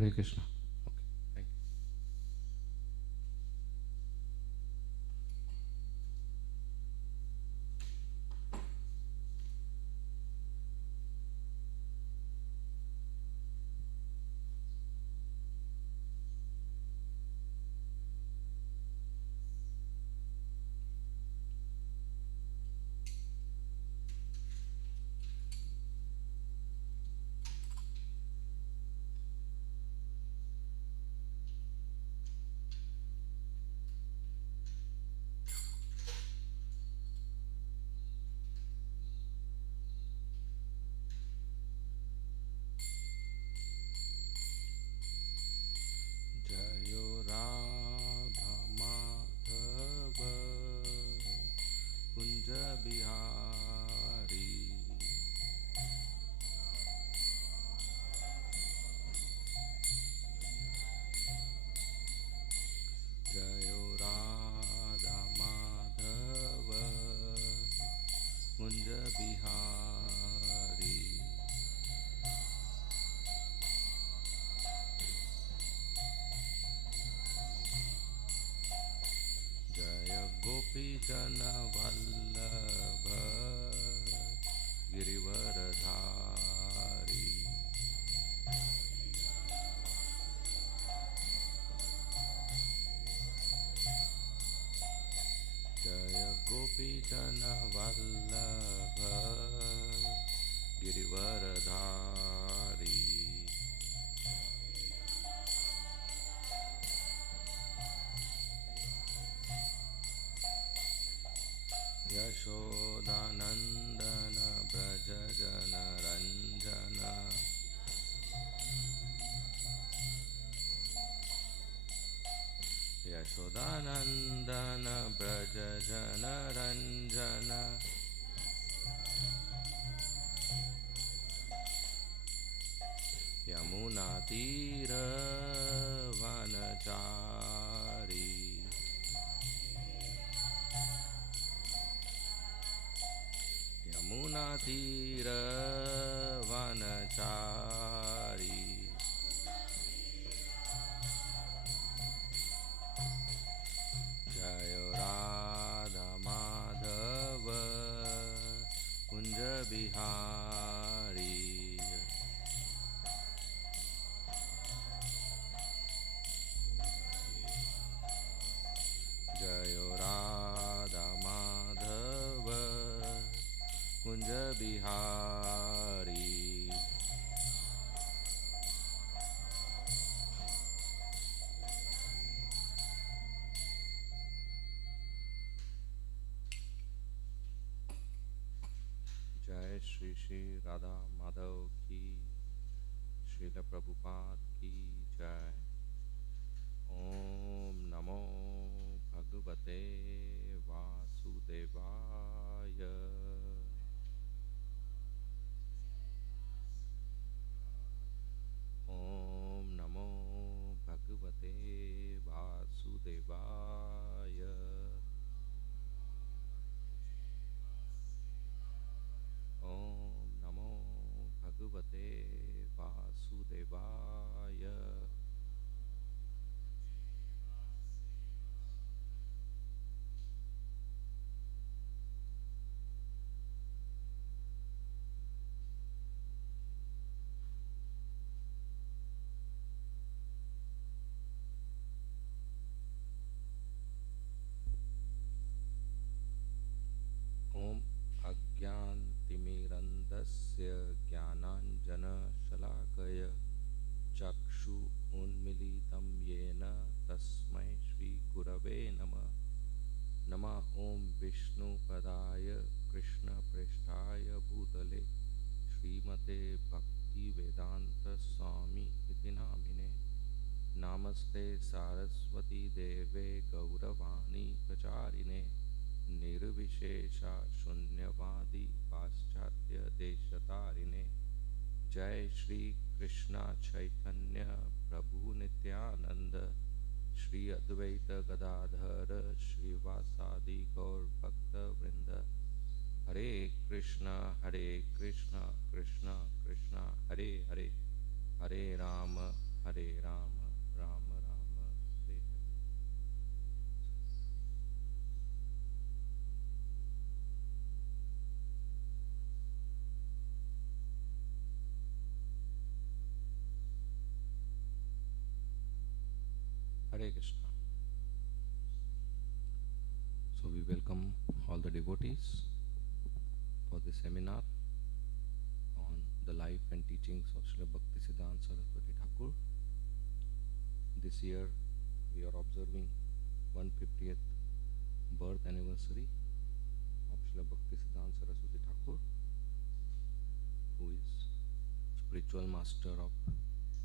Hare Krishna. Okay, thank you. Jayo Radha Madhava Kunja Bihari Jayo Radha Madhava Kunja Bihari Jaya Gopi Jana Vallabha Girivaradhari Jaya Gopi Jana Vallabha Girivaradhari Yashodanandana Braja Jana Ranjana Yashodanandana Braja Jana Ranjana Yamuna Tira Vanachari Yamuna Tira Vanachari Jayo Radha Madhava Kunja Bihari Jayo Radha Madhava Kunja Bihari Jai Shri Shri Radha Madhav Ki Srila Prabhupada Ki Jai Om Namo Bhagavate Vasudevaya Om Namo Bhagavate Vasudevaya Om Namo Bhagavate Vasudevaya Om Agyantimirandasya Jnananjana-shalakaya Chakshu Unmilitam Yena Tasmai Shri Gurave Nama Nama Om Vishnu Padaya Krishna Prishtaya Bhutale Srimate Bhakti Vedanta Swami Iti Namine Namaste Saraswati Deve Gauravani Pracharine Nirvishesha Shunyavadi Paschatya Deshatarine Jai Shri Krishna Chaitanya Prabhu Nityananda Shri Advaita Gadadhara Shri Vasadi Gaur Bhakta Vrinda Hare Krishna Krishna Krishna Hare Hare Hare Rama Hare Rama, Rama Rama, Hare Hare. Hare Krishna. So we welcome all the devotees for this seminar on the life and teachings of Srila Bhaktisiddhanta Saraswati Thakur. This year we are observing 150th birth anniversary of Srila Bhaktisiddhanta Saraswati Thakur, who is spiritual master of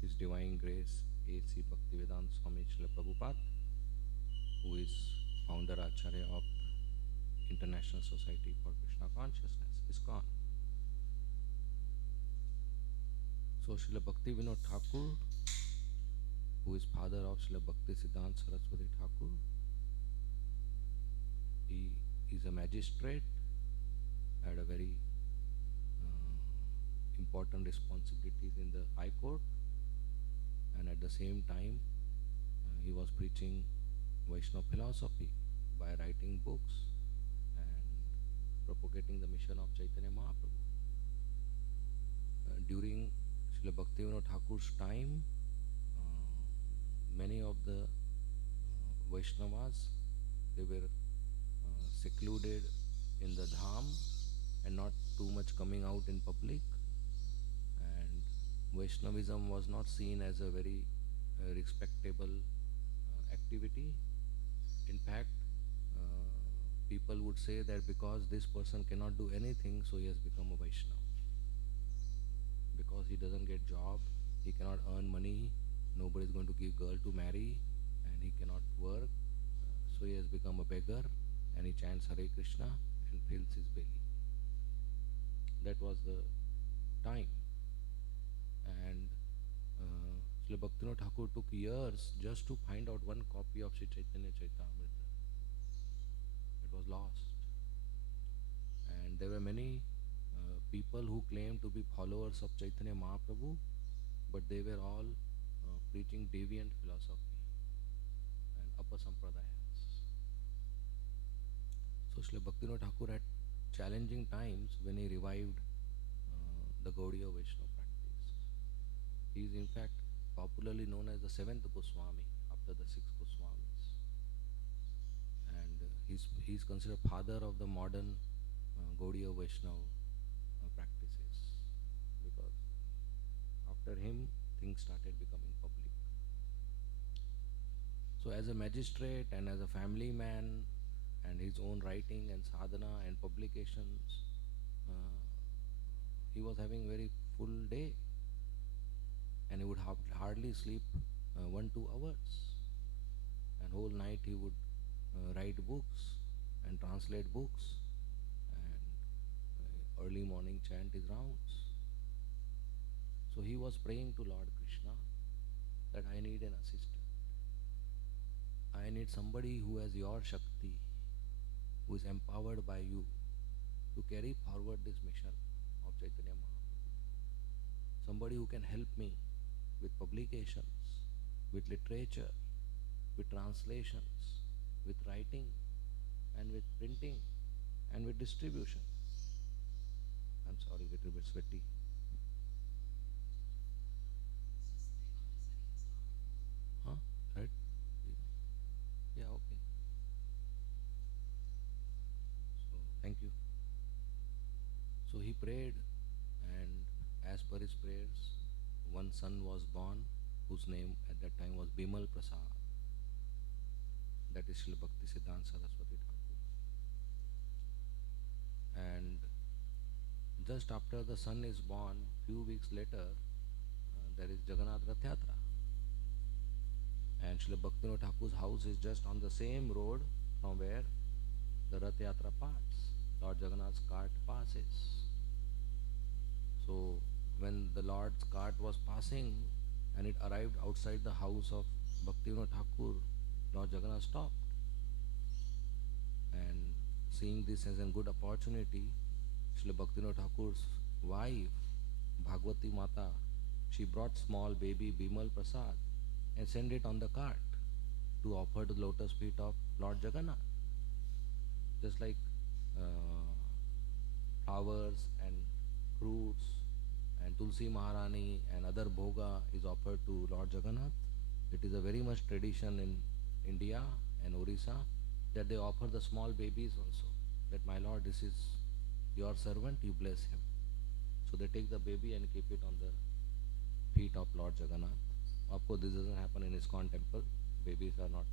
His Divine Grace A.C. Bhaktivedanta Swami Srila Prabhupada, who is founder Acharya of International Society for Krishna Consciousness, ISKCON. So Srila Bhaktivinoda Thakur, who is father of Srila Bhaktisiddhanta Saraswati Thakur, he is a magistrate, had a very important responsibilities in the High Court, and at the same time he was preaching Vaishnava philosophy by writing books and propagating the mission of Chaitanya Mahaprabhu. During Srila Bhaktivinoda Thakur's time, many of the Vaishnavas, they were secluded in the dham and not too much coming out in public, and Vaishnavism was not seen as a very respectable activity. In fact, people would say that because this person cannot do anything, so he has become a Vaishnava. Because he doesn't get job, he cannot earn money, nobody is going to give girl to marry, and he cannot work, so he has become a beggar, and he chants Hare Krishna and fills his belly. That was the time. And Srila Bhaktivinoda Thakur took years just to find out one copy of Sri Caitanya Caritamrita. It was lost. And there were many people who claimed to be followers of Chaitanya Mahaprabhu, but they were all preaching deviant philosophy and apasampradayas. So Srila Bhaktivinoda Thakur had challenging times when he revived the Gaudiya Vaishnava practice. He is in fact popularly known as the seventh Goswami after the six Goswamis, and he's considered father of the modern Gaudiya Vaishnava practices, because after him things started becoming public. So as a magistrate and as a family man, and his own writing and sadhana and publications, he was having very full day, and he would hardly sleep 1-2 hours, and whole night he would write books and translate books, and early morning chant his rounds. So he was praying to Lord Krishna that I need an assistant. I need somebody who has your Shakti, who is empowered by you to carry forward this mission of Chaitanya Mahaprabhu. Somebody who can help me with publications, with literature, with translations, with writing, and with printing, and with distribution. I'm sorry, little bit sweaty. Huh? Right? Yeah, okay. So, thank you. So he prayed, and as per his prayers, one son was born, whose name at that time was Bimal Prasad. That is Srila Bhaktisiddhanta Saraswati Thakur. And just after the son is born, few weeks later, there is Jagannath Rath Yatra. And Srila Bhaktivinoda Thakur's house is just on the same road from where the Rath Yatra parts. Lord Jagannath's cart passes. So when the Lord's cart was passing and it arrived outside the house of Bhaktivinoda Thakur, Lord Jagannath stopped. And seeing this as a good opportunity, Srila Bhaktivinoda Thakur's wife, Bhagavati Mata, she brought small baby Bimal Prasad and sent it on the cart to offer to the lotus feet of Lord Jagannath. Just like uh, flowers and fruits and Tulsi Maharani and other bhoga is offered to Lord Jagannath. It is a very much tradition in India and Orissa that they offer the small babies also. That my Lord, this is your servant, you bless him. So they take the baby and keep it on the feet of Lord Jagannath. Of course, this doesn't happen in ISKCON temple. Babies are not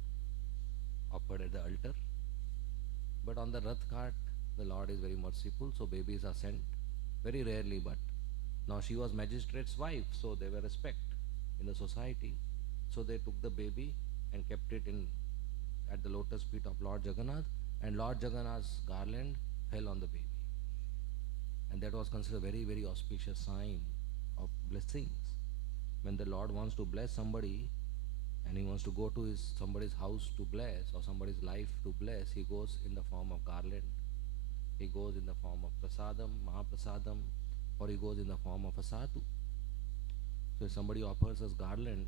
offered at the altar. But on the Rath cart, the Lord is very merciful, so babies are sent. Very rarely, but now she was magistrate's wife, so they were respect in the society. So they took the baby and kept it in at the lotus feet of Lord Jagannath, and Lord Jagannath's garland fell on the baby. And that was considered a very, very auspicious sign of blessings. When the Lord wants to bless somebody and he wants to go to somebody's house to bless or somebody's life to bless, he goes in the form of garland, he goes in the form of prasadam, mahaprasadam, or he goes in the form of a sadhu. So if somebody offers us garland,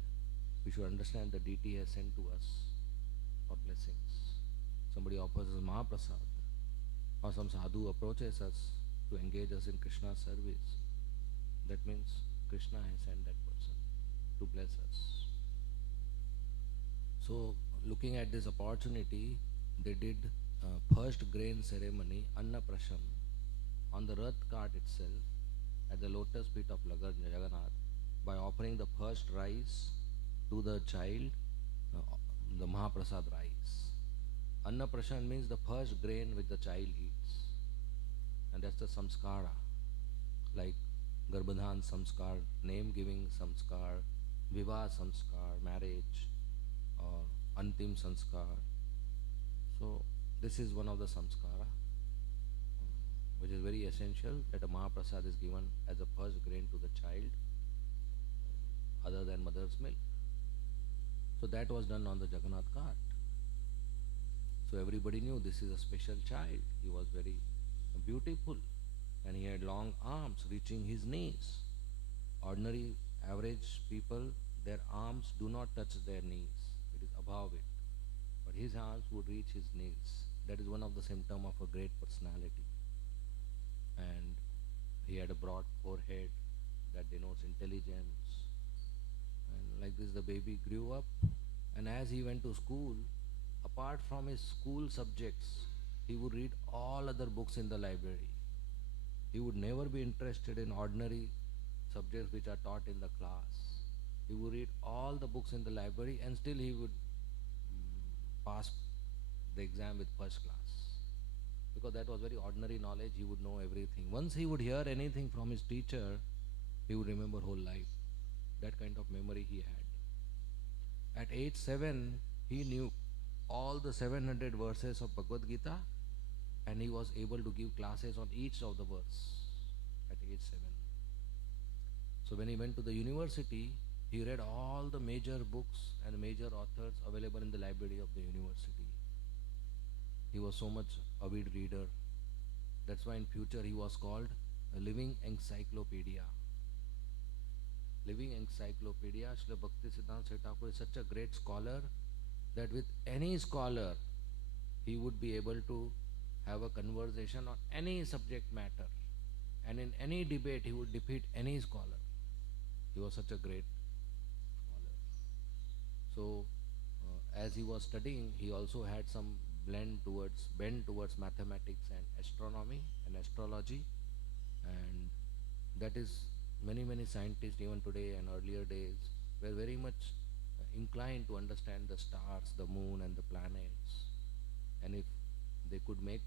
we should understand the deity has sent to us for blessings. Somebody offers us mahaprasad, or some sadhu approaches us to engage us in Krishna's service, that means Krishna has sent that person to bless us. So looking at this opportunity, they did first grain ceremony, Anna Prashan, on the Rath cart itself at the lotus feet of Jagannath by offering the first rice to the child, the Mahaprasad rice. Anna Prashan means the first grain which the child eats, and that's the samskara, like Garbhadhan samskar, name giving samskar, Vivah samskar, marriage, or Antim sanskar. So this is one of the samskara which is very essential, that a Mahaprasad is given as a first grain to the child other than mother's milk. So that was done on the Jagannath cart. So everybody knew this is a special child. He was very beautiful and he had long arms reaching his knees. Ordinary average people, their arms do not touch their knees. It is above it. But his arms would reach his knees. That is one of the symptoms of a great personality. And he had a broad forehead that denotes intelligence. And like this the baby grew up, and as he went to school, apart from his school subjects, he would read all other books in the library. He would never be interested in ordinary subjects which are taught in the class. He would read all the books in the library and still he would pass the exam with first class. Because that was very ordinary knowledge, he would know everything. Once he would hear anything from his teacher, he would remember whole life. That kind of memory he had. At age 7, he knew all the 700 verses of Bhagavad Gita, and he was able to give classes on each of the verse at age 7. So when he went to the university, he read all the major books and major authors available in the library of the university. He was so much avid reader. That's why in future he was called a living encyclopedia. Living encyclopedia. Srila Bhakti Siddhanta Sai Thakur is such a great scholar that with any scholar he would be able to have a conversation on any subject matter, and in any debate he would defeat any scholar. He was such a great scholar. So as he was studying, he also had some bend towards mathematics and astronomy and astrology, and that is many scientists even today and earlier days were very much inclined to understand the stars, the moon and the planets, and if they could make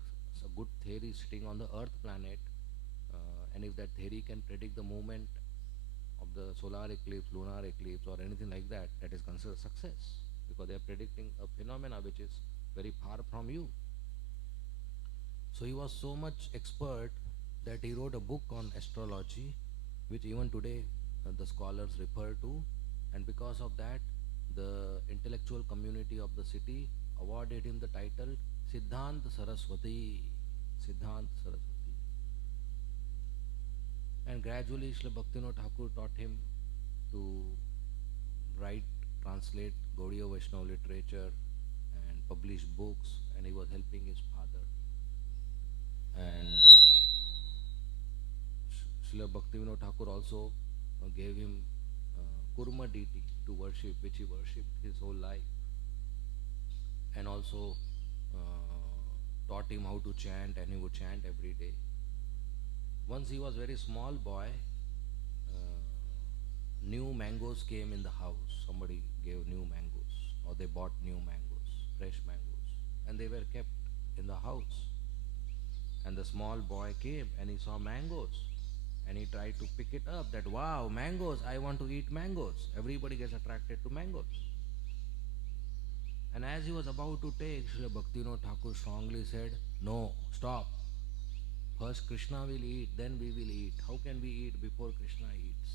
a good theory sitting on the earth planet, and if that theory can predict the movement of the solar eclipse, lunar eclipse or anything like that, that is considered success, because they are predicting a phenomena which is very far from you. So he was so much expert that he wrote a book on astrology, which even today the scholars refer to, and because of that the intellectual community of the city awarded him the title Siddhant Saraswati. Siddhant Saraswati. And gradually Srila Bhaktivinoda Thakur taught him to write, translate Gaudiya Vaishnava literature and publish books, and he was helping his father. And Srila Bhaktivinoda Thakur also gave him Kurma deity to worship, which he worshipped his whole life, and also taught him how to chant, and he would chant every day. Once he was very small boy, new mangoes came in the house. Somebody gave new mangoes, or they bought new mangoes, fresh mangoes, and they were kept in the house. And the small boy came and he saw mangoes, and he tried to pick it up. That, wow, mangoes, I want to eat mangoes. Everybody gets attracted to mangoes. And as he was about to take, Srila Bhaktivinoda Thakur strongly said, no, stop. First Krishna will eat, then we will eat. How can we eat before Krishna eats?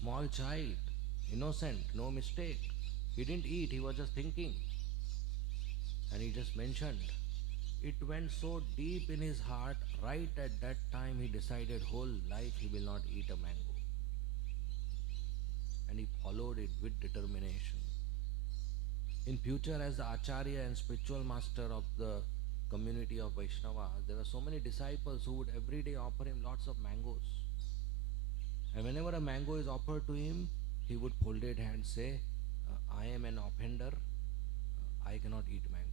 Small child, innocent, no mistake. He didn't eat, he was just thinking. And he just mentioned. It went so deep in his heart, right at that time he decided whole life he will not eat a mango. And he followed it with determination. In future, as the Acharya and spiritual master of the community of Vaishnavas, there were so many disciples who would every day offer him lots of mangoes. And whenever a mango is offered to him, he would folded hands say, I am an offender, I cannot eat mangoes.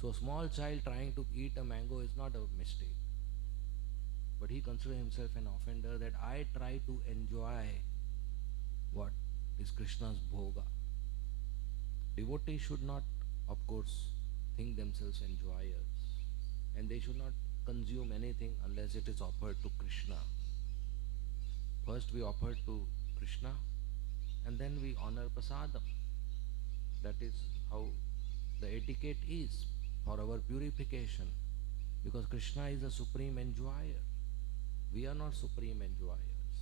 So small child trying to eat a mango is not a mistake. But he considered himself an offender, that I try to enjoy what is Krishna's bhoga. Devotees should not, of course, think themselves enjoyers, and they should not consume anything unless it is offered to Krishna. First we offer to Krishna, and then we honor prasadam. That is how the etiquette is for our purification, because Krishna is the supreme enjoyer. We are not supreme enjoyers.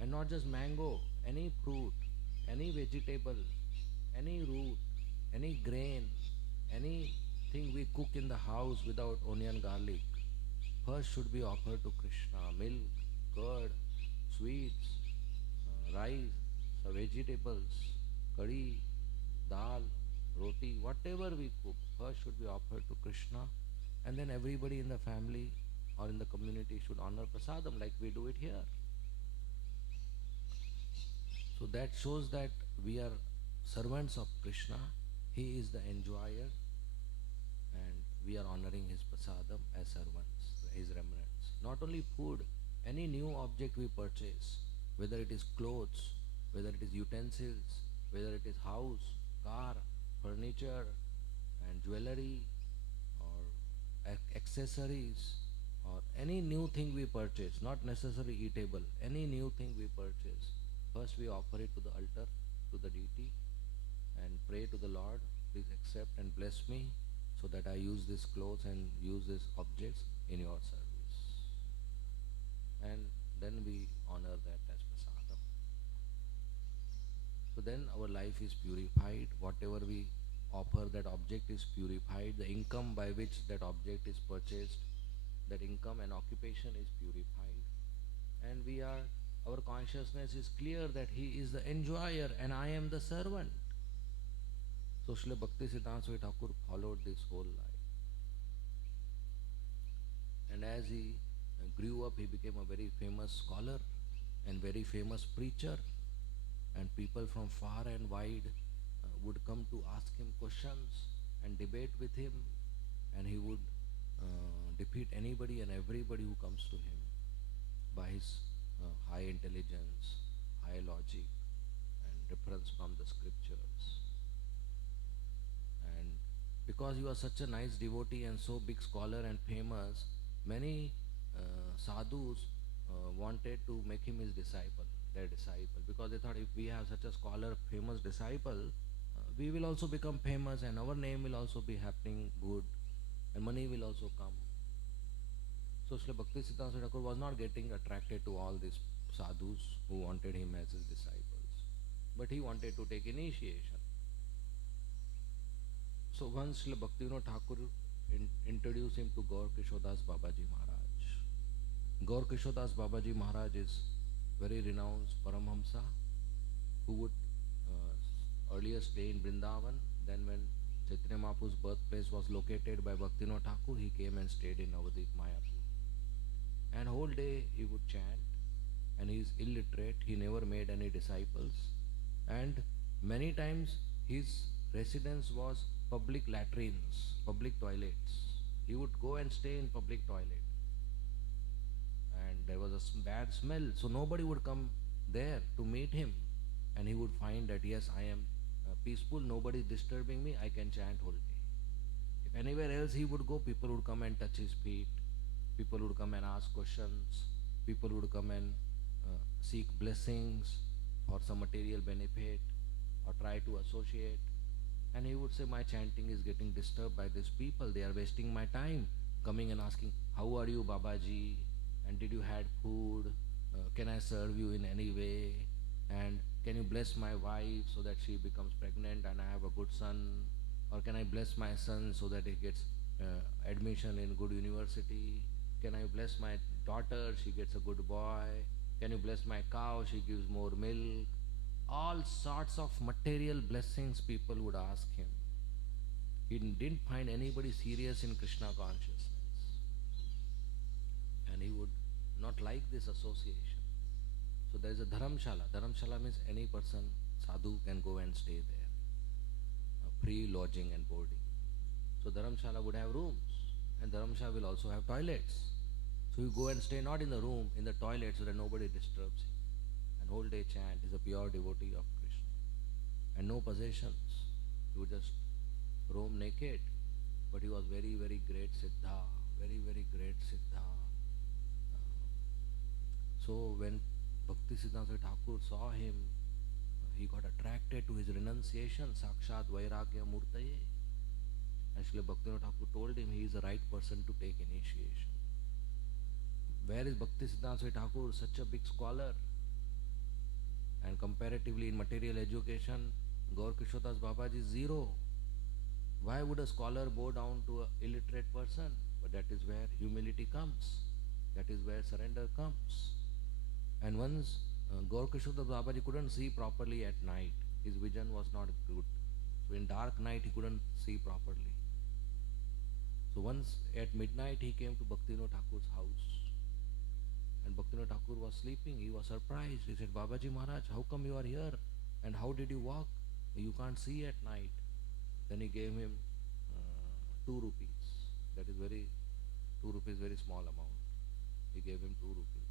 And not just mango, any fruit, any vegetable, any root, any grain, anything we cook in the house without onion, garlic, first should be offered to Krishna. Milk, curd, sweets, rice, vegetables, curry, dal, roti, whatever we cook, first should be offered to Krishna, and then everybody in the family or in the community should honor prasadam like we do it here. So that shows that we are servants of Krishna. He is the enjoyer, and we are honoring his prasadam as servants, his remnants. Not only food, any new object we purchase, whether it is clothes, whether it is utensils, whether it is house, car, furniture and jewelry, or accessories, or any new thing we purchase, not necessarily eatable, any new thing we purchase, first we offer it to the altar, to the deity, and pray to the Lord, please accept and bless me so that I use these clothes and use these objects in your service. And then we honor that as prasadam. So then our life is purified. Whatever we offer, that object is purified. The income by which that object is purchased, that income and occupation is purified. And our consciousness is clear that he is the enjoyer and I am the servant. So Srila Bhaktisiddhanta Swami Thakur followed this whole life. And as he grew up, he became a very famous scholar and very famous preacher. And people from far and wide would come to ask him questions and debate with him. And he would defeat anybody and everybody who comes to him by his high intelligence, high logic, and reference from the scriptures. And because he was such a nice devotee and so big scholar and famous, many sadhus wanted to make him their disciple, because they thought if we have such a scholar, famous disciple, we will also become famous and our name will also be happening good and money will also come. So Srila Bhaktisiddhanta Swami Thakur was not getting attracted to all these sadhus who wanted him as his disciples, but he wanted to take initiation. So once Srila Bhaktivinoda Thakur introduced him to Gaur Kishodas Babaji Maharaj. Gaur Kishodas Babaji Maharaj is very renowned Paramhamsa, who would earlier stay in Vrindavan. Then when Chaitanya Mahaprabhu's birthplace was located by Bhaktivinoda Thakur, he came and stayed in Navadvip Mayapur. And whole day he would chant, and he is illiterate, he never made any disciples, and many times his residence was public latrines, public toilets. He would go and stay in public toilet, and there was a bad smell, so nobody would come there to meet him, and he would find that yes, I am peaceful, nobody is disturbing me, I can chant whole day. If anywhere else he would go, people would come and touch his feet, people would come and ask questions, people would come and seek blessings for some material benefit or try to associate. And he would say, my chanting is getting disturbed by these people, they are wasting my time, coming and asking, how are you Babaji, and did you had food, can I serve you in any way, and can you bless my wife so that she becomes pregnant and I have a good son, or can I bless my son so that he gets admission in good university, can I bless my daughter, she gets a good boy, can you bless my cow, she gives more milk. All sorts of material blessings people would ask him. He didn't find anybody serious in Krishna consciousness, and he would not like this association. So there is a dharamshala. Dharamshala means any person, sadhu, can go and stay there, free lodging and boarding. So dharamshala would have rooms, and dharamshala will also have toilets. So you go and stay not in the room, in the toilet, so that nobody disturbs him. And whole day chant. Is a pure devotee of Krishna, and no possessions. He would just roam naked, but he was very, very great siddha, very, very great siddha. So when Bhakti Siddhanta Thakur saw him, he got attracted to his renunciation, Sakshat Vairagya Murtaye. Actually, Bhaktivinoda Thakur told him he is the right person to take initiation. Where is Bhakti Siddhanta Thakur, such a big scholar? And comparatively in material education, Gaur Kishodas Babaji is zero. Why would a scholar bow down to an illiterate person? But that is where humility comes. That is where surrender comes. And once Gaur Kishodas Babaji couldn't see properly at night. His vision was not good. So in dark night he couldn't see properly. So once at midnight he came to Bhaktivinoda Thakur's house. And Bhaktivinoda Thakur was sleeping. He was surprised. He said, Babaji Maharaj, how come you are here? And how did you walk? You can't see at night. Then he gave him 2 rupees. That is 2 rupees, very small amount. He gave him 2 rupees.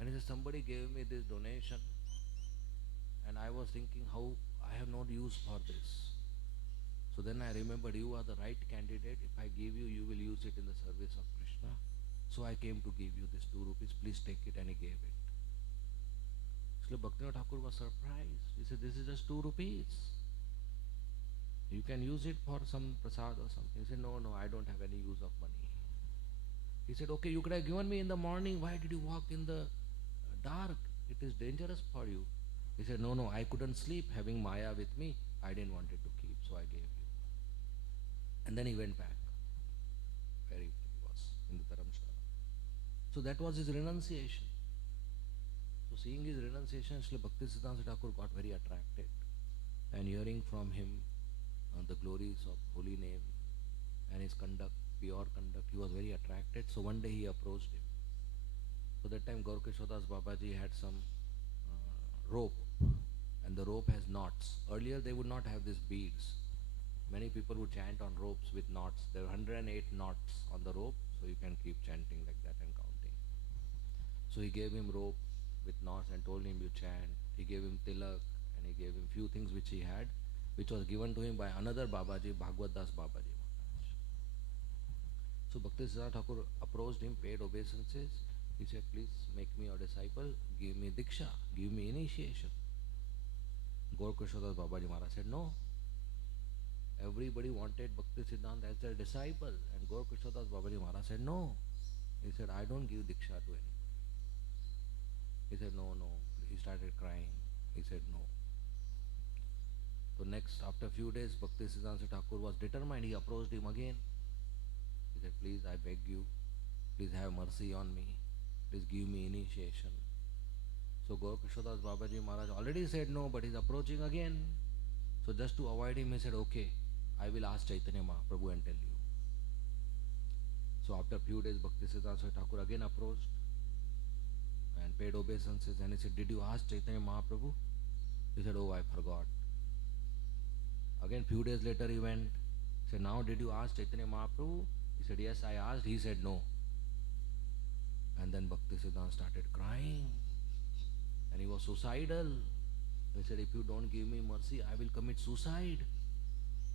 And he said, somebody gave me this donation, and I was thinking how I have no use for this. So then I remembered, you are the right candidate. If I give you, you will use it in the service of Krishna. So I came to give you this 2 rupees, please take it, and he gave it. So Bhaktivinoda Thakur was surprised. He said, this is just 2 rupees. You can use it for some prasad or something. He said, no, I don't have any use of money. He said, okay, you could have given me in the morning. Why did you walk in the dark? It is dangerous for you. He said, no, I couldn't sleep having Maya with me. I didn't want it to keep, so I gave you. And then he went back where he was, in the Dharamshala. So that was his renunciation. So seeing his renunciation, Srila Bhakti Siddhanta Thakur got very attracted. And hearing from him the glories of holy name and his conduct, pure conduct, he was very attracted. So one day he approached him. So that time Gaur Kishodas Babaji had some rope, and the rope has knots. Earlier they would not have these beads. Many people would chant on ropes with knots. There are 108 knots on the rope, so you can keep chanting like that and counting. So he gave him rope with knots and told him, you chant. He gave him tilak, and he gave him few things which he had, which was given to him by another Babaji, Bhagavad Das Babaji Maharaj. So Bhakti Siddhanta Thakur approached him, paid obeisances. He said, please make me your disciple, give me diksha, give me initiation. Gaur Kishodas Babaji Maharaj said, no. Everybody wanted Bhakti Siddhanta as their disciple, and Gaur Kishodas Babaji Maharaj said, no. He said, I don't give diksha to anybody. He said, no. He started crying. He said, no. So next, after a few days, Bhakti Siddhanta Thakur was determined. He approached him again. He said, please, I beg you, please have mercy on me. Please give me initiation. So Gaurkishodas Babaji Maharaj already said no, but he's approaching again. So just to avoid him, he said, okay, I will ask Chaitanya Mahaprabhu and tell you. So after a few days, Bhaktisiddhanta Swami Thakur again approached and paid obeisances, and he said, did you ask Chaitanya Mahaprabhu? He said, oh, I forgot. Again few days later he went, said, now did you ask Chaitanya Mahaprabhu? He said, yes, I asked. He said no. And then Bhaktisiddhanta started crying, and he was suicidal. He said, if you don't give me mercy, I will commit suicide.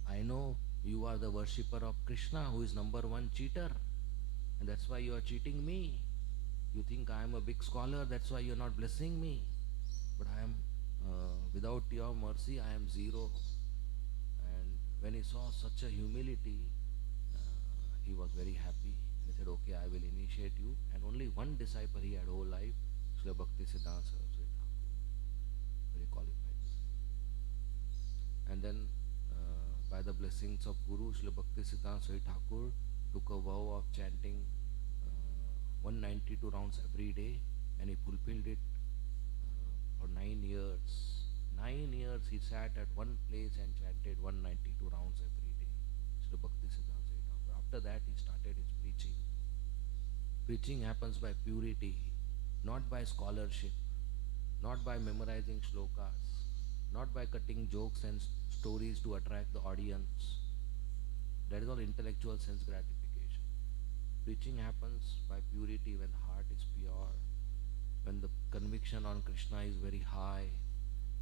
I know you are the worshipper of Krishna, who is number one cheater, and that's why you are cheating me. You think I am a big scholar, that's why you are not blessing me. But I am, without your mercy, I am zero. And when he saw such a humility, he was very happy. He said, okay, I will initiate you. And only one disciple he had whole life, Srila Bhaktisiddhanta Saraswati Thakur, very qualified disciple. And then by the blessings of Guru, Srila Bhaktisiddhanta Saraswati Thakur took a vow of chanting 192 rounds every day, and he fulfilled it for 9 years. 9 years he sat at one place and chanted 192 rounds every day. Srila Bhaktisiddhanta Saraswati Thakur. After that he started his preaching. Preaching happens by purity, not by scholarship, not by memorizing shlokas, not by cutting jokes and stories to attract the audience. That is all intellectual sense gratification. Preaching happens by purity, when the heart is pure, when the conviction on Krishna is very high,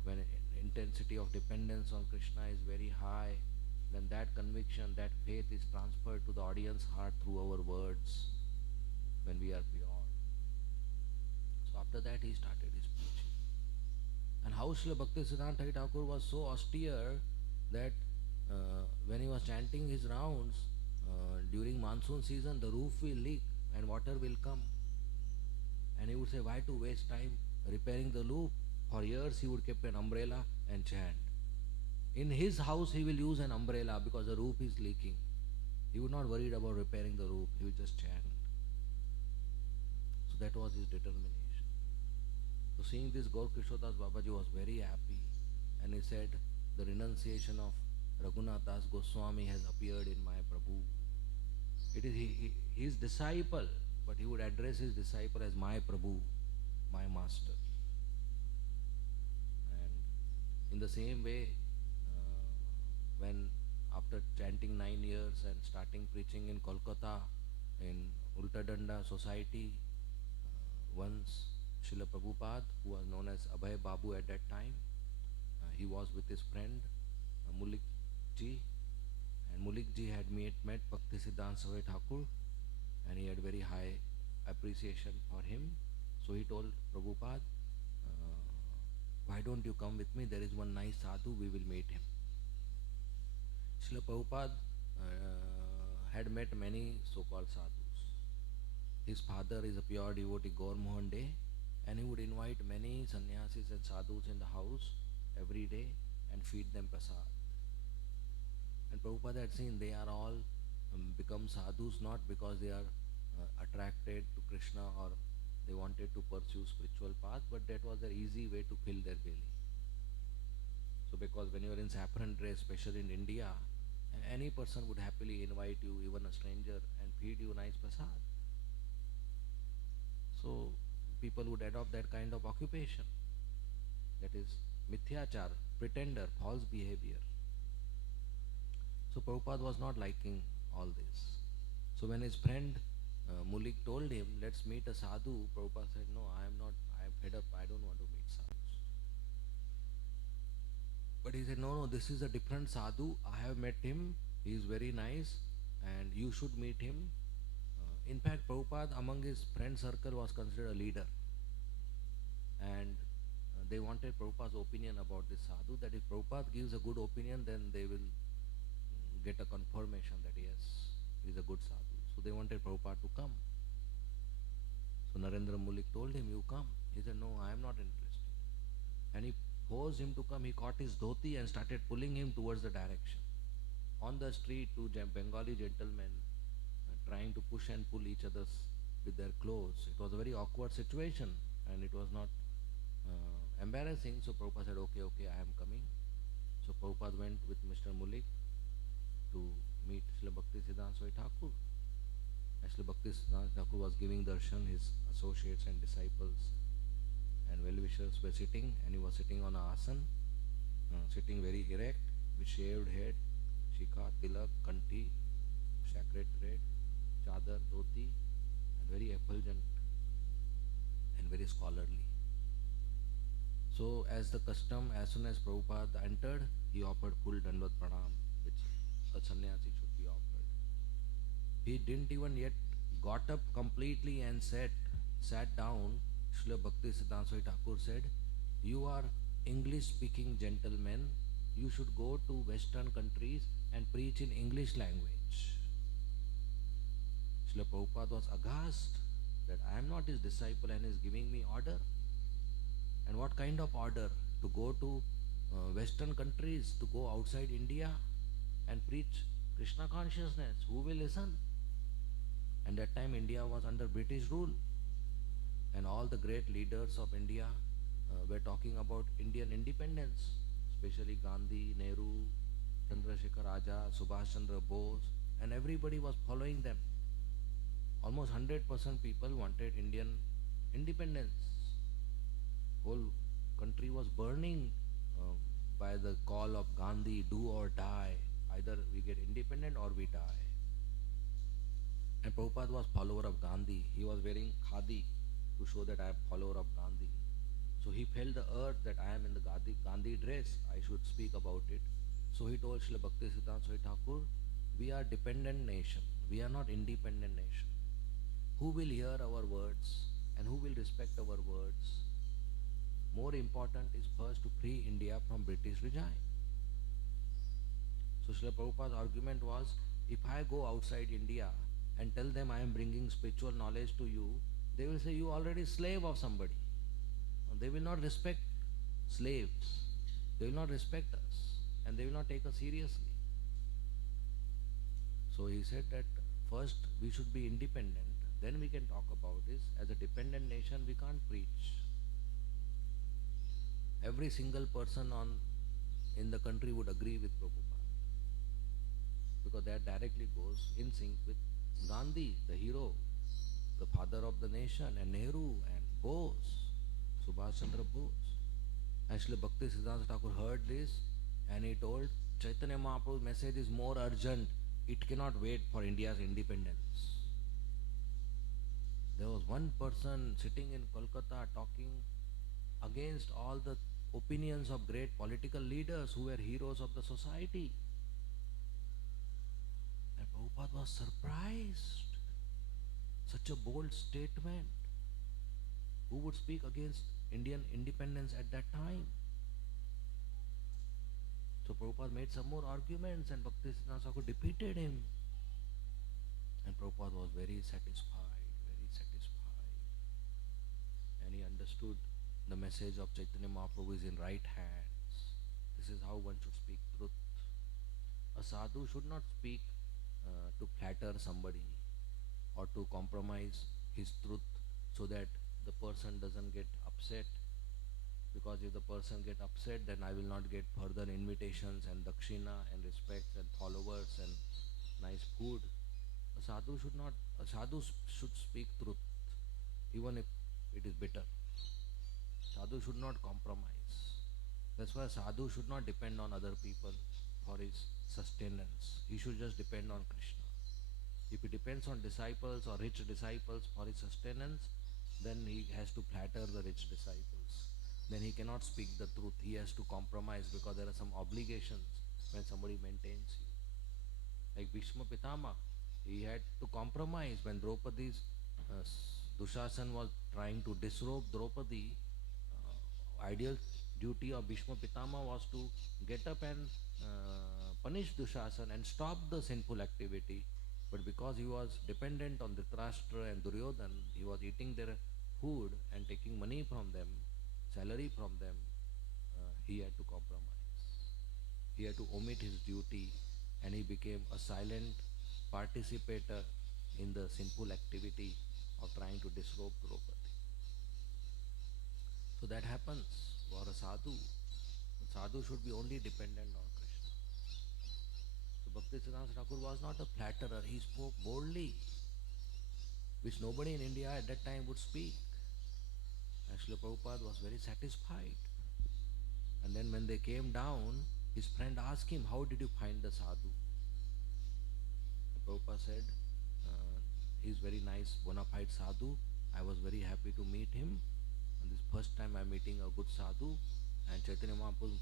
when intensity of dependence on Krishna is very high, then that conviction, that faith is transferred to the audience heart through our words, when we are pure. So after that he started his preaching. And how Srila Bhaktisiddhanta Thakur was so austere that when he was chanting his rounds, during monsoon season the roof will leak and water will come. And he would say, why to waste time repairing the roof? For years he would keep an umbrella and chant. In his house he will use an umbrella because the roof is leaking. He would not worry about repairing the roof, he would just chant. So that was his determination. So seeing this, Gaurkishodas Babaji was very happy, and he said, the renunciation of Raghunath Das Goswami has appeared in my Prabhu. It is his disciple, but he would address his disciple as my Prabhu, my master. And in the same way, when after chanting 9 years and starting preaching in Kolkata, in Ulta Danda society, once Srila Prabhupada, who was known as Abhay Babu at that time, he was with his friend Mulik Ji, and Mulik Ji had met Bhaktisiddhanta Saraswati Thakur, and he had very high appreciation for him. So he told Prabhupada, why don't you come with me? There is one nice sadhu, we will meet him. Srila Prabhupada had met many so-called sadhus. His father is a pure devotee, Gaur Mohan De, and he would invite many sannyasis and sadhus in the house every day and feed them prasad. And Prabhupada had seen they are all become sadhus not because they are attracted to Krishna or they wanted to pursue spiritual path, but that was their easy way to fill their belly. So because when you are in saffron dress, especially in India, any person would happily invite you, even a stranger, and feed you nice prasad. So people would adopt that kind of occupation. That is mithyachar, pretender, false behavior. So Prabhupada was not liking all this. So when his friend Mulik told him, let's meet a sadhu, Prabhupada said, no, I am fed up, I don't want to meet sadhus. But he said, no, this is a different sadhu, I have met him, he is very nice and you should meet him. In fact, Prabhupada among his friend circle was considered a leader. And they wanted Prabhupada's opinion about this sadhu, that if Prabhupada gives a good opinion, then they will get a confirmation that yes, he is a good sadhu. So they wanted Prabhupada to come. So Narendra Mulik told him, you come. He said, no, I am not interested. And he forced him to come. He caught his dhoti and started pulling him towards the direction. On the street, two Bengali gentlemen trying to push and pull each other with their clothes. It was a very awkward situation, and it was not embarrassing. So Prabhupada said, okay, okay, I am coming. So Prabhupada went with Mr. Mulik to meet Srila Bhakti Siddhanta Swami Thakur. As Srila Bhakti Siddhanta Thakur was giving darshan, his associates and disciples and well-wishers were sitting, and he was sitting on an asan, sitting very erect, with shaved head, shikha, tilak, kanti, sacred thread, chadar, dhoti, and very effulgent and very scholarly. So as the custom, as soon as Prabhupada entered, he offered full Dandavat Pranam, which a sannyasi should be offered. He didn't even yet got up completely and sat down. Srila Bhakti Siddhanta Swami Thakur said, you are English speaking gentlemen, you should go to Western countries and preach in English language. Srila Prabhupada was aghast that I am not his disciple and he is giving me order. And what kind of order? To go to Western countries, to go outside India and preach Krishna consciousness. Who will listen? And that time India was under British rule. And all the great leaders of India were talking about Indian independence, especially Gandhi, Nehru, Chandrasekhar Azad, Subhash Chandra Bose, and everybody was following them. Almost 100% people wanted Indian independence. Whole country was burning by the call of Gandhi, do or die. Either we get independent or we die. And Prabhupada was follower of Gandhi. He was wearing khadi to show that I am follower of Gandhi. So he felt the urge that I am in the Gandhi dress, I should speak about it. So he told Srila Bhakti Siddhanta Swami Thakur, we are dependent nation. We are not independent nation. Who will hear our words and who will respect our words? More important is first to free India from British regime. So Srila Prabhupada's argument was, if I go outside India and tell them I am bringing spiritual knowledge to you, they will say you are already slave of somebody. And they will not respect slaves. They will not respect us and they will not take us seriously. So he said that first we should be independent, then we can talk about this. As a dependent nation we can't preach. Every single person in the country would agree with Prabhupada, because that directly goes in sync with Gandhi, the hero, the father of the nation, and Nehru and Bose, Subhash Chandra Bose. And Srila Bhakti Siddhanta Thakur heard this and he told, Chaitanya Mahaprabhu's message is more urgent. It cannot wait for India's independence. There was one person sitting in Kolkata talking against all the opinions of great political leaders who were heroes of the society. And Prabhupada was surprised. Such a bold statement. Who would speak against Indian independence at that time? So Prabhupada made some more arguments and Bhakti Siddhanta Thakur defeated him. And Prabhupada was very satisfied, and he understood the message of Chaitanya Mahaprabhu is in right hands. This is how one should speak truth. A sadhu should not speak to flatter somebody or to compromise his truth so that the person doesn't get upset. Because if the person get upset, then I will not get further invitations and dakshina and respects and followers and nice food. A sadhu should speak truth, even if it is bitter. Sadhu should not compromise. That's why sadhu should not depend on other people for his sustenance. He should just depend on Krishna. If he depends on disciples or rich disciples for his sustenance, then he has to flatter the rich disciples. Then he cannot speak the truth. He has to compromise because there are some obligations when somebody maintains you. Like Bhishma Pitama, he had to compromise when Dushasan was trying to disrobe Draupadi. Ideal duty of Bhishma Pitama was to get up and punish Dushasan and stop the sinful activity. But because he was dependent on Dhritarashtra and Duryodhan, he was eating their food and taking money from them, salary from them, he had to compromise. He had to omit his duty and he became a silent participator in the sinful activity of trying to disrobe Draupadi. So that happens for a sadhu should be only dependent on Krishna. So Bhaktisiddhanta Thakur was not a flatterer. He spoke boldly, which nobody in India at that time would speak. And Srila Prabhupada was very satisfied. And then when they came down, his friend asked him, how did you find the sadhu? And Prabhupada said, he's very nice, bona fide sadhu. I was very happy to meet him. And this first time I'm meeting a good sadhu. And Chaitanya Mahaprabhu's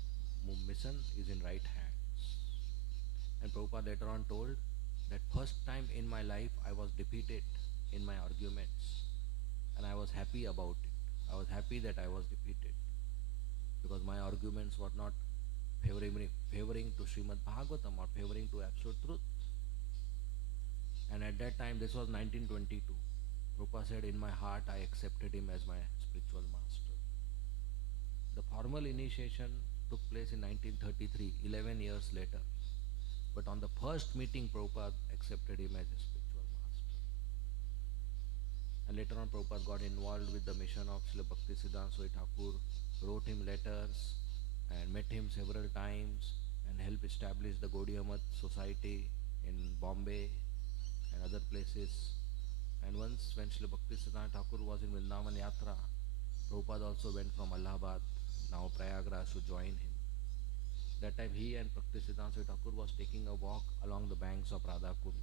mission is in right hands. And Prabhupada later on told that first time in my life I was defeated in my arguments. And I was happy about it. I was happy that I was defeated. Because my arguments were not favoring to Srimad Bhagavatam or favoring to absolute truth. And at that time, this was 1922. Prabhupada said, in my heart, I accepted him as my spiritual master. The formal initiation took place in 1933, 11 years later. But on the first meeting, Prabhupada accepted him as his spiritual master. And later on, Prabhupada got involved with the mission of Srila Bhaktisiddhanta Swami Thakur, wrote him letters and met him several times and helped establish the Gaudiya Math Society in Bombay and other places. And once when Srila Bhaktisiddhanta Thakur was in Vrindavan Yatra, Prabhupada also went from Allahabad, now Prayagraj, to join him. That time he and Bhaktisiddhanta Swami Thakur was taking a walk along the banks of Radha Kund.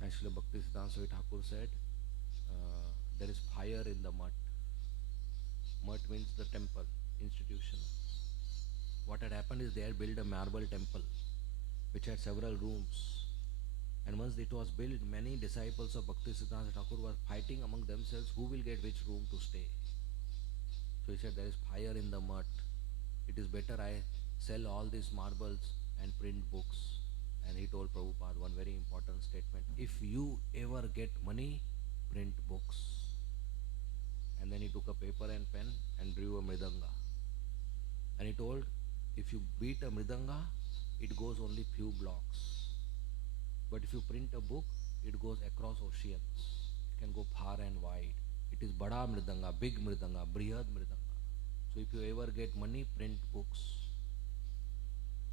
And Srila Bhaktisiddhanta Swami Thakur said, there is fire in the mud. Mud means the temple, institution. What had happened is they had built a marble temple which had several rooms. And once it was built, many disciples of Bhaktisiddhanta Thakur were fighting among themselves who will get which room to stay. So he said, there is fire in the mud. It is better I sell all these marbles and print books. And he told Prabhupada one very important statement. If you ever get money, print books. And then he took a paper and pen and drew a mridanga. And he told, if you beat a mridanga, it goes only few blocks. But if you print a book, it goes across oceans. It can go far and wide. It is bada mridanga, big mridanga, brihad mridanga. So if you ever get money, print books.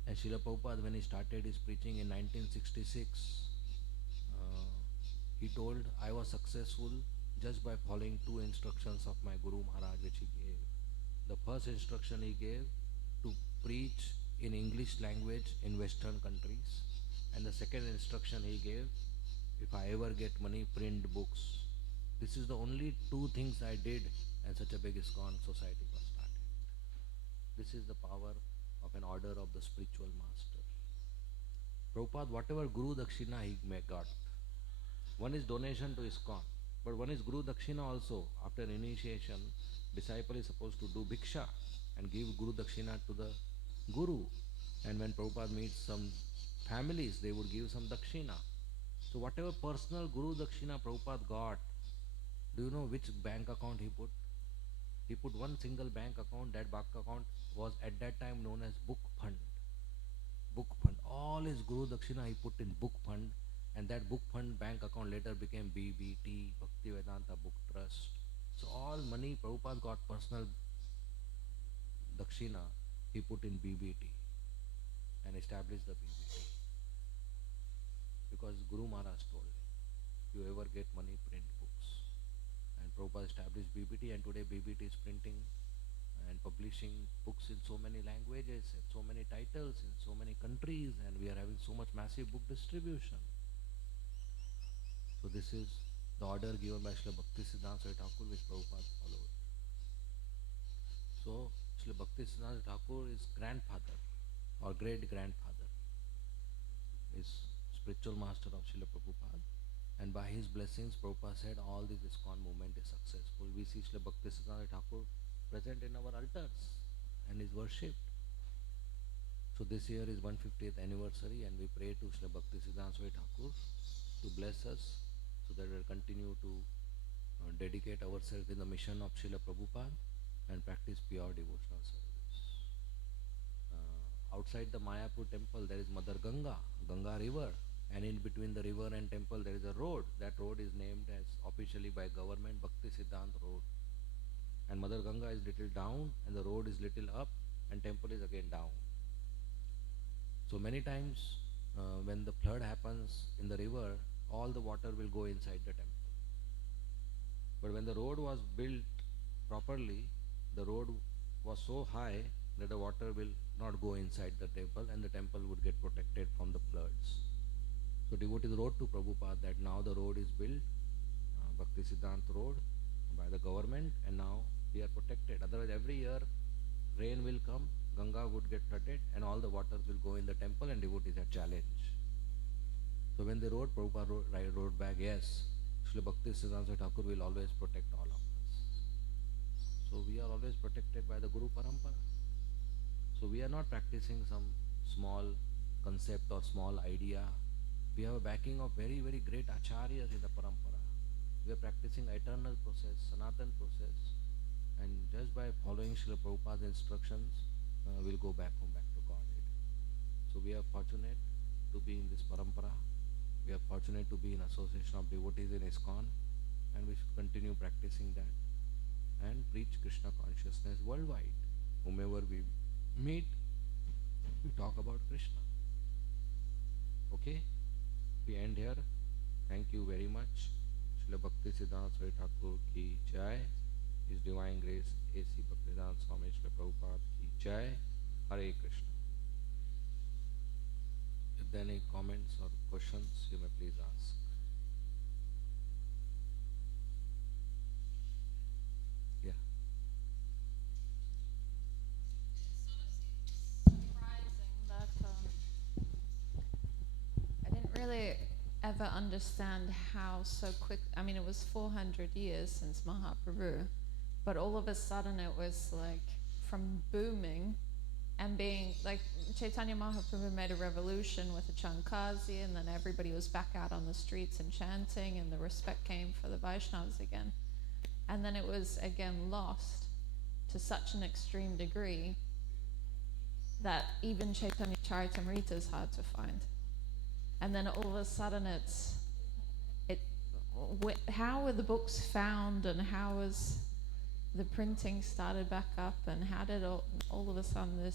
And Srila Prabhupada, when he started his preaching in 1966, he told, I was successful just by following two instructions of my Guru Maharaj which he gave. The first instruction he gave to preach in English language in Western countries. And the second instruction he gave, if I ever get money, print books. This is the only two things I did and such a big ISKCON society was started. This is the power of an order of the spiritual master. Prabhupada, whatever Guru Dakshina he got, one is donation to ISKCON. But one is Guru Dakshina also. After initiation, disciple is supposed to do Bhiksha and give Guru Dakshina to the Guru. And when Prabhupada meets some families, they would give some Dakshina. So whatever personal Guru Dakshina Prabhupada got, do you know which bank account he put? He put one single bank account. That bank account was at that time known as book fund. Book fund. All his Guru Dakshina he put in book fund. And that book fund bank account later became BBT, Bhaktivedanta Book Trust. So all money Prabhupada got personal Dakshina, he put in BBT and established the BBT. Because Guru Maharaj told him, you ever get money, print books. And Prabhupada established BBT, and today BBT is printing and publishing books in so many languages, and so many titles, in so many countries, and we are having so much massive book distribution. So this is the order given by Srila Bhaktisiddhanta Swami Thakur which Prabhupada followed. So Srila Bhaktisiddhanta Thakur is grandfather or great-grandfather, is spiritual master of Srila Prabhupada, and by his blessings Prabhupada said all this ISKCON movement is successful. We see Srila Bhaktisiddhanta Thakur present in our altars and is worshipped. So this year is 150th anniversary, and we pray to Srila Bhaktisiddhanta Swami Thakur to bless us so that we will continue to dedicate ourselves in the mission of Srila Prabhupada and practice pure devotional service. Outside the Mayapur temple there is Mother Ganga, Ganga river, and in between the river and temple there is a road. That road is named as officially by government Bhakti Siddhant Road. And Mother Ganga Ganga is little down and the road is little up and temple is again down. So many times when the flood happens in the river, all the water will go inside the temple. But when the road was built properly, the road was so high that the water will not go inside the temple and the temple would get protected from the floods. So devotees wrote to Prabhupada that now the road is built, Bhakti Siddhanta Road, by the government, and now we are protected. Otherwise every year rain will come, Ganga would get flooded and all the waters will go in the temple and devotees are challenged. So when they wrote, Prabhupada wrote back, yes, Srila Bhakti Siddhanta Thakur will always protect all of us. So we are always protected by the Guru Parampara. So we are not practicing some small concept or small idea. We have a backing of very, very great acharyas in the Parampara. We are practicing eternal process, Sanatan process. And just by following Srila Prabhupada's instructions, we'll go back home, back to Godhead. So we are fortunate to be in this Parampara. We are fortunate to be in association of devotees in ISKCON, and we should continue practicing that and preach Krishna consciousness worldwide. Whomever we meet, we talk about Krishna. Okay? We end here. Thank you very much. Srila Bhakti Siddhanta Saraswati Thakur ki jai. His Divine Grace A.C. Bhaktivedanta Swami Srila Prabhupada ki jai. Hare Krishna. If there are any comments or questions, you may please ask. Yeah. Surprising that I didn't really ever understand how so quick. I mean, it was 400 years since Mahaprabhu, but all of a sudden it was like from booming and being like Chaitanya Mahaprabhu made a revolution with the Chankazi, and then everybody was back out on the streets and chanting, and the respect came for the Vaishnavas again. And then it was again lost to such an extreme degree that even Caitanya Caritamrita is hard to find. And then all of a sudden how were the books found, and how was the printing started back up, and how did all of a sudden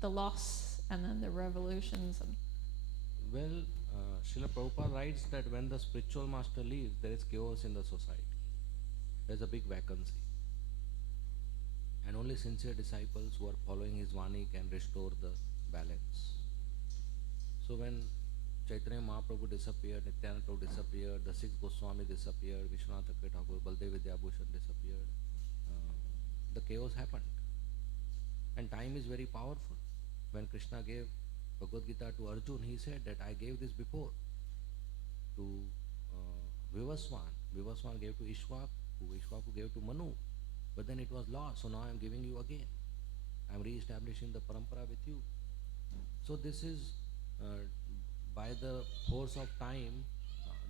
the loss and then the revolutions? And well, Srila Prabhupada writes that when the spiritual master leaves, there is chaos in the society. There is a big vacancy. And only sincere disciples who are following his Vani can restore the balance. So when Chaitanya Mahaprabhu disappeared, Nityananda Prabhu disappeared, the six Goswami disappeared, Vishwanath Thakur, Baldev Vidyabhushan disappeared, the chaos happened. And time is very powerful. When Krishna gave Bhagavad Gita to Arjun, he said that I gave this before to Vivaswan. Vivaswan gave to Ishwaku gave to Manu. But then it was lost, so now I am giving you again. I am re-establishing the parampara with you. So this is, by the force of time,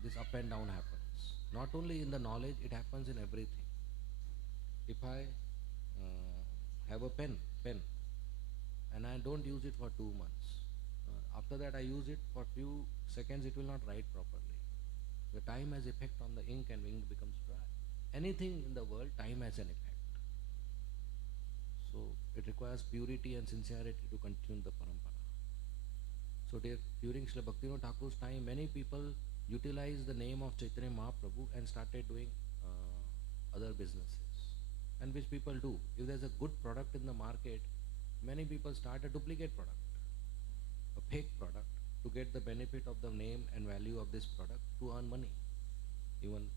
this up and down happens. Not only in the knowledge, it happens in everything. If I have a pen, and I don't use it for 2 months, after that I use it for few seconds, it will not write properly. The time has effect on the ink and ink becomes dry. Anything in the world, time has an effect. So it requires purity and sincerity to continue the parampara. So during Srila Bhaktivinoda Thakur's time, many people utilized the name of Chaitanya Mahaprabhu and started doing other businesses. And which people do. If there's a good product in the market, many people start a duplicate product, a fake product, to get the benefit of the name and value of this product to earn money. Even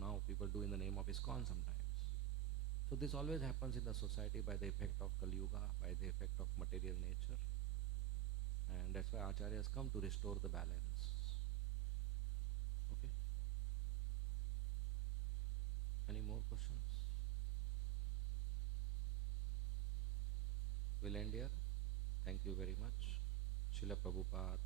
now people do in the name of ISKCON sometimes. So this always happens in the society by the effect of Kali Yuga, by the effect of material nature. And that's why Acharyas come to restore the balance. Okay? Any more questions? We'll end here. Thank you very much. Srila Prabhupada